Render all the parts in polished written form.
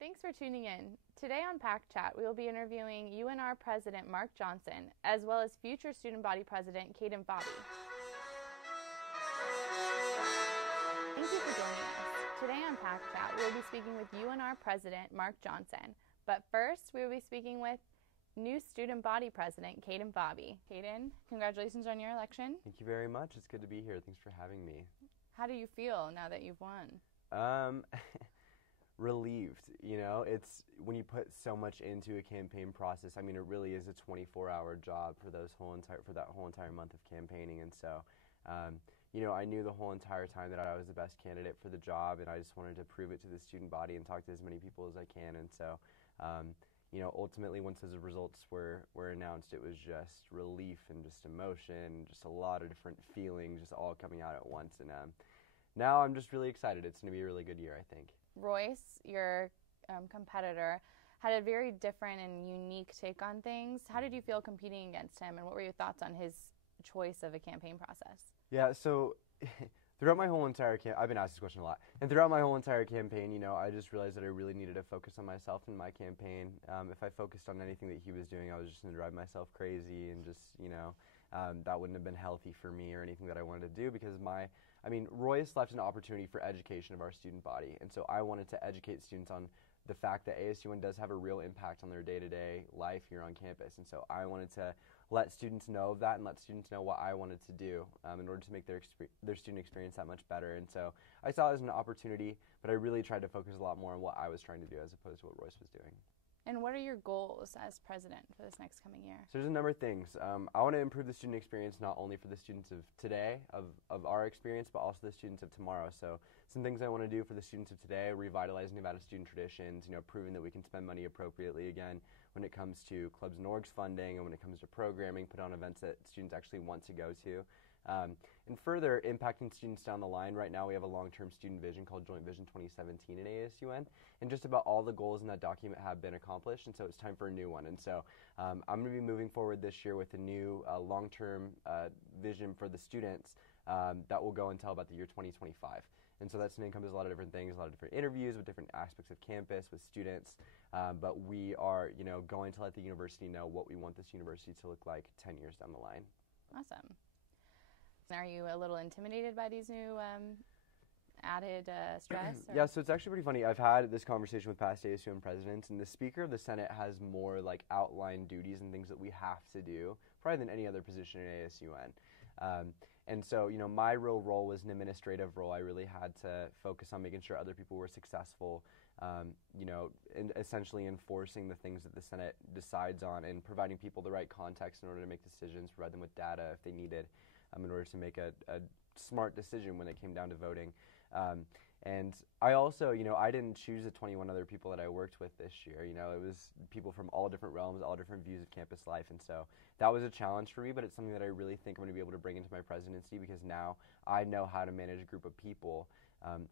Thanks for tuning in. Today on Pack Chat, we will be interviewing UNR President Marc Johnson, as well as future Student Body President Caden Fabbi. Thank you for joining us. Today on Pack Chat, we will be speaking with UNR President Marc Johnson. But first, we will be speaking with new Student Body President Caden Fabbi. Caden, congratulations on your election. Thank you very much. It's good to be here. Thanks for having me. How do you feel now that you've won? Relieved. You know, it's when you put so much into a campaign process. I mean, it really is a 24-hour job for that whole entire month of campaigning. And so, you know, I knew the whole entire time that I was the best candidate for the job, and I just wanted to prove it to the student body and talk to as many people as I can. And so, you know, ultimately, once those results were announced, it was just relief and just emotion, just a lot of different feelings, just all coming out at once. And now I'm just really excited. It's going to be a really good year, I think. Royce, your competitor, had a very different and unique take on things. How did you feel competing against him, and what were your thoughts on his choice of a campaign process? Yeah, so throughout my whole entire I've been asked this question a lot, and throughout my whole entire campaign, you know, I just realized that I really needed to focus on myself in my campaign. If I focused on anything that he was doing, I was just going to drive myself crazy, and just, you know, that wouldn't have been healthy for me or anything that I wanted to do, because Royce left an opportunity for education of our student body, and so I wanted to educate students on the fact that ASUN does have a real impact on their day-to-day life here on campus. And so I wanted to let students know of that and let students know what I wanted to do in order to make their student experience that much better. And so I saw it as an opportunity, but I really tried to focus a lot more on what I was trying to do as opposed to what Royce was doing. And what are your goals as president for this next coming year? So there's a number of things. I want to improve the student experience not only for the students of today, of our experience, but also the students of tomorrow. So some things I want to do for the students of today: revitalize Nevada student traditions, you know, proving that we can spend money appropriately again when it comes to clubs and orgs funding, and when it comes to programming, put on events that students actually want to go to. And further impacting students down the line. Right now we have a long-term student vision called Joint Vision 2017 at ASUN, and just about all the goals in that document have been accomplished, and so it's time for a new one. And so I'm going to be moving forward this year with a new long-term vision for the students that will go until about the year 2025. And so that's going to encompass a lot of different things, a lot of different interviews with different aspects of campus, with students, but we are, you know, going to let the university know what we want this university to look like 10 years down the line. Awesome. Are you a little intimidated by these new added stress? Yeah, so it's actually pretty funny. I've had this conversation with past ASUN presidents, and the Speaker of the Senate has more like outlined duties and things that we have to do, probably than any other position in ASUN. And so, you know, my real role was an administrative role. I really had to focus on making sure other people were successful, you know, and essentially enforcing the things that the Senate decides on and providing people the right context in order to make decisions, provide them with data if they needed, in order to make a smart decision when it came down to voting. And I also, you know, I didn't choose the 21 other people that I worked with this year. You know, it was people from all different realms, all different views of campus life. And so that was a challenge for me, but it's something that I really think I'm going to be able to bring into my presidency, because now I know how to manage a group of people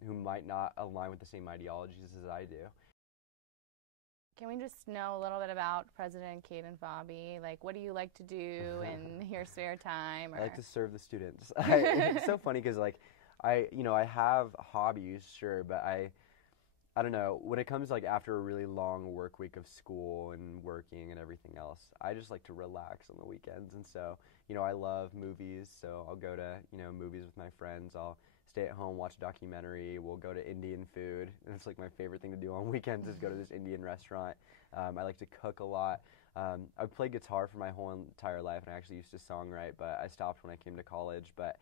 who might not align with the same ideologies as I do. Can we just know a little bit about President Caden Fabbi? Like, what do you like to do in your spare time? I like to serve the students. It's so funny because, like, I have hobbies, sure, but I don't know, when it comes like after a really long work week of school and working and everything else, I just like to relax on the weekends. And so, you know, I love movies, so I'll go to, you know, movies with my friends. I'll stay at home, watch a documentary. We'll go to Indian food, and it's like my favorite thing to do on weekends is go to this Indian restaurant. I like to cook a lot. I've played guitar for my whole entire life, and I actually used to songwrite, but I stopped when I came to college. But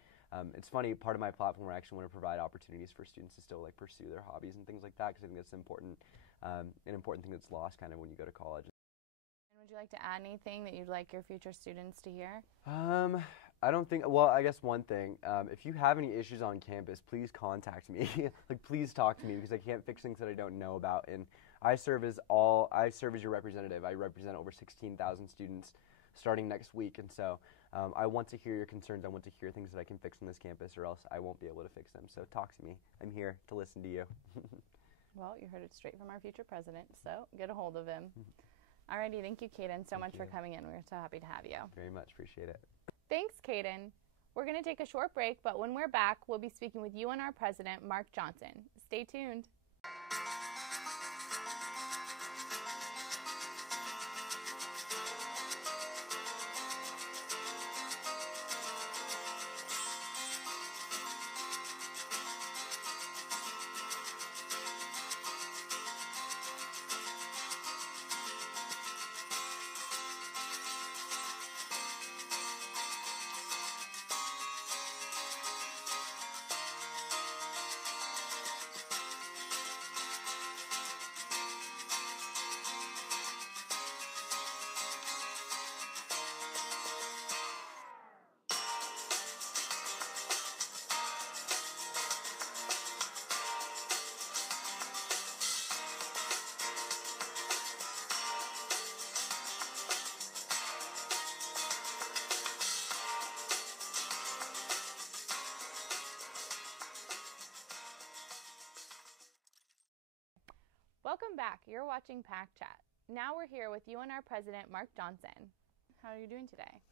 it's funny, part of my platform, I actually want to provide opportunities for students to still like pursue their hobbies and things like that, because I think that's important, an important thing that's lost kind of when you go to college. And would you like to add anything that you'd like your future students to hear? I don't think, well, I guess one thing, if you have any issues on campus, please contact me. Like, please talk to me, because I can't fix things that I don't know about. And I serve as your representative. I represent over 16,000 students starting next week. And so I want to hear your concerns. I want to hear things that I can fix on this campus, or else I won't be able to fix them. So talk to me. I'm here to listen to you. Well, you heard it straight from our future president, so get a hold of him. Alrighty, thank you, Caden, so much for coming in. We're so happy to have you. Very much. Appreciate it. Thanks, Caden. We're going to take a short break, but when we're back, we'll be speaking with UNR President Marc Johnson. Stay tuned. Welcome back. You're watching Pack Chat. Now we're here with UNR President Marc Johnson. How are you doing today?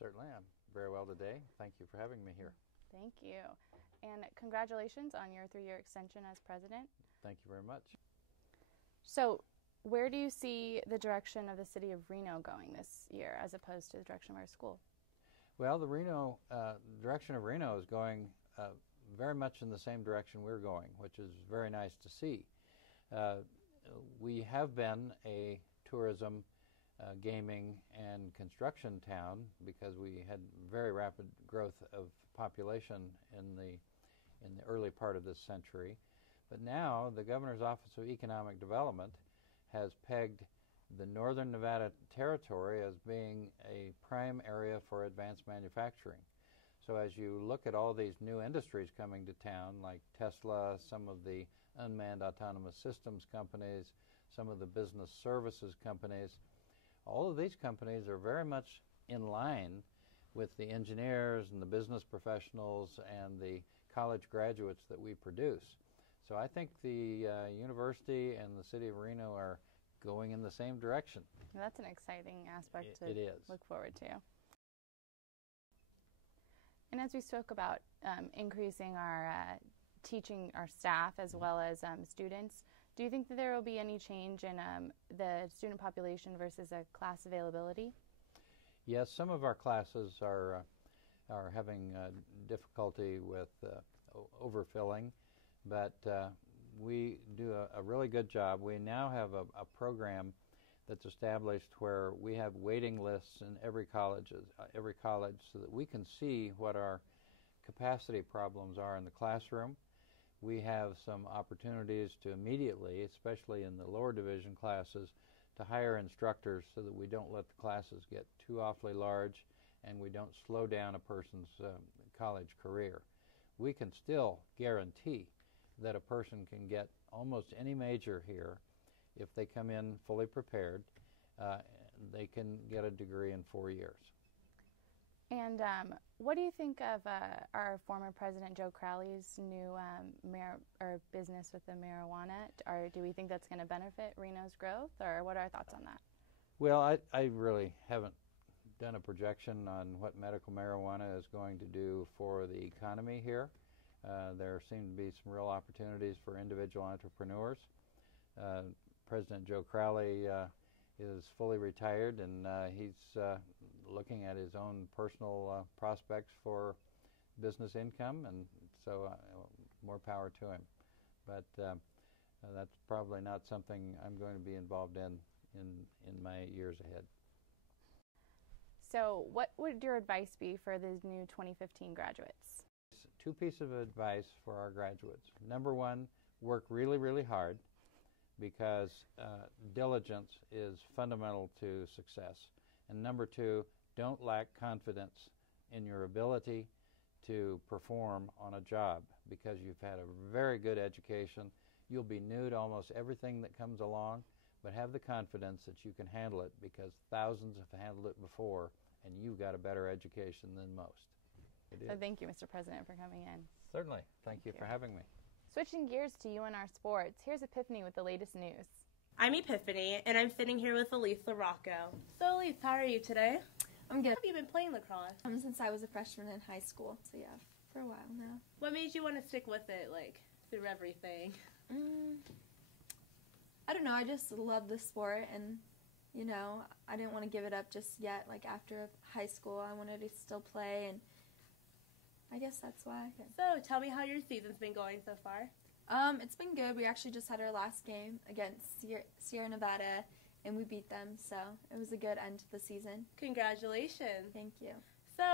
Certainly, I'm very well today. Thank you for having me here. Thank you. And congratulations on your 3-year extension as president. Thank you very much. So, where do you see the direction of the city of Reno going this year as opposed to the direction of our school? Well, the direction of Reno is going very much in the same direction we're going, which is very nice to see. We have been a tourism, gaming, and construction town because we had very rapid growth of population in the early part of this century. But now the Governor's Office of Economic Development has pegged the northern Nevada territory as being a prime area for advanced manufacturing. So as you look at all these new industries coming to town, like Tesla, some of the unmanned autonomous systems companies, some of the business services companies, all of these companies are very much in line with the engineers and the business professionals and the college graduates that we produce. So I think the university and the city of Reno are going in the same direction. Well, that's an exciting aspect to look forward to. And as we spoke about increasing our teaching our staff as well as students, do you think that there will be any change in the student population versus a class availability? Yes, some of our classes are having difficulty with overfilling, but we do a really good job. We now have a program that's established where we have waiting lists in every college so that we can see what our capacity problems are in the classroom. We have some opportunities to immediately, especially in the lower division classes, to hire instructors so that we don't let the classes get too awfully large and we don't slow down a person's college career. We can still guarantee that a person can get almost any major here if they come in fully prepared. They can get a degree in 4 years. And what do you think of our former President Joe Crowley's new business with the marijuana? Or do we think that's going to benefit Reno's growth, or what are our thoughts on that? Well, I really haven't done a projection on what medical marijuana is going to do for the economy here. There seem to be some real opportunities for individual entrepreneurs. President Joe Crowley is fully retired, and he's looking at his own personal prospects for business income, and so more power to him. But that's probably not something I'm going to be involved in my years ahead. So what would your advice be for the new 2015 graduates? 2 pieces of advice for our graduates. Number 1, work really, really hard, because diligence is fundamental to success. And number 2, don't lack confidence in your ability to perform on a job, because you've had a very good education. You'll be new to almost everything that comes along, but have the confidence that you can handle it, because thousands have handled it before, and you've got a better education than most. So thank you, Mr. President, for coming in. Certainly. Thank you for having me. Switching gears to UNR sports, here's Epiphany with the latest news. I'm Epiphany, and I'm sitting here with Elise LaRocco. So, Elise, how are you today? I'm good. How have you been playing lacrosse? Since I was a freshman in high school, so yeah, for a while now. What made you want to stick with it, through everything? I don't know, I just love the sport, and, I didn't want to give it up just yet. After high school, I wanted to still play, and I guess that's why. So, tell me how your season's been going so far. It's been good. We actually just had our last game against Sierra Nevada, and we beat them, so it was a good end to the season. Congratulations. Thank you. So,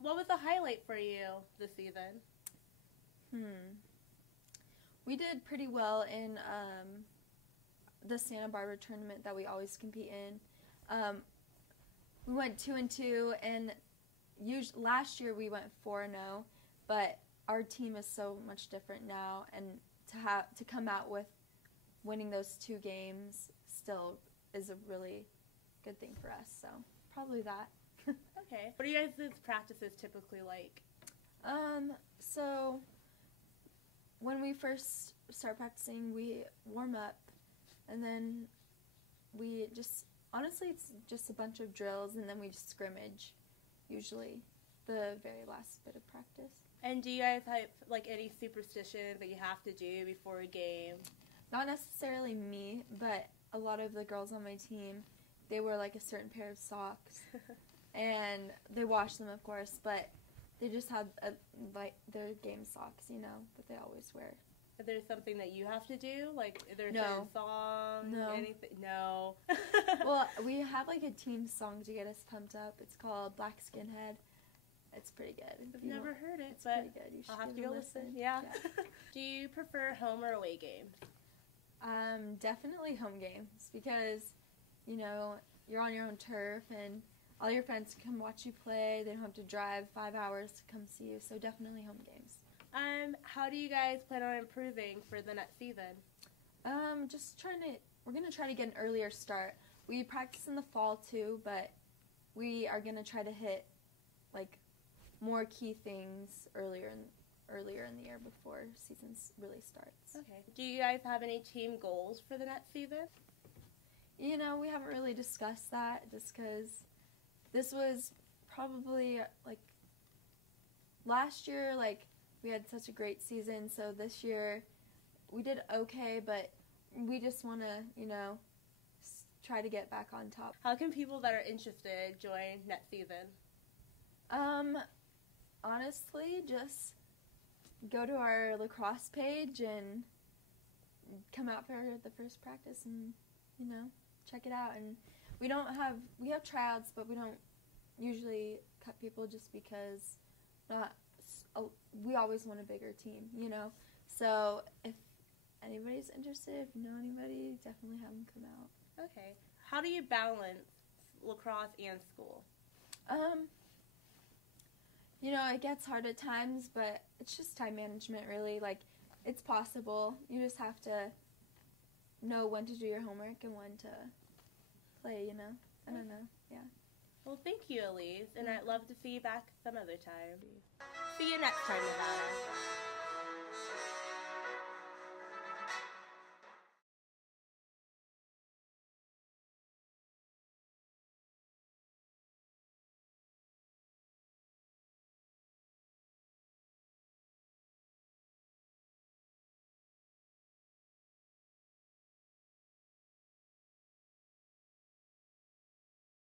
what was the highlight for you this season? We did pretty well in the Santa Barbara tournament that we always compete in. We went 2-2, and last year we went 4-0, but our team is so much different now, and to come out with winning those 2 games still is a really good thing for us. So probably that. Okay. What are you guys' practices typically like? So when we first start practicing, we warm up And then we just, honestly, it's just a bunch of drills, and then we just scrimmage, usually, the very last bit of practice. And do you guys have, like, any superstitions that you have to do before a game? Not necessarily me, but a lot of the girls on my team, they wear, like, a certain pair of socks. And they wash them, of course, but they just have, like, their game socks, you know, that they always wear. Is there something that you have to do? Like, is there a No. certain song? No. Anything? No. Well, we have, like, a team song to get us pumped up. It's called Black Skinhead. It's pretty good. I've never heard it, It's but pretty good. You should I'll have to give it go a listen. Yeah. Yeah. Do you prefer home or away games? Definitely home games because, you know, you're on your own turf and all your friends can come watch you play. They don't have to drive 5 hours to come see you, so definitely home games. How do you guys plan on improving for the next season? We're going to try to get an earlier start. We practice in the fall too, but we are going to try to hit, like, more key things earlier in the year before season really starts. Okay. Do you guys have any team goals for the next season? You know, we haven't really discussed that just because this was probably, like, last year, like, we had such a great season, so this year we did okay, but we just want to, you know, try to get back on top. How can people that are interested join next season? Honestly, just go to our lacrosse page and come out for the first practice and, you know, check it out. And we have tryouts, but we don't usually cut people just because we always want a bigger team, you know. So if anybody's interested, if you know anybody, definitely have them come out. Okay. How do you balance lacrosse and school? You know, it gets hard at times, but it's just time management, really. Like, it's possible. You just have to know when to do your homework and when to play, you know. I don't know, yeah. Well, thank you, Elise, and I'd love to see you back some other time. See you next time, Nevada.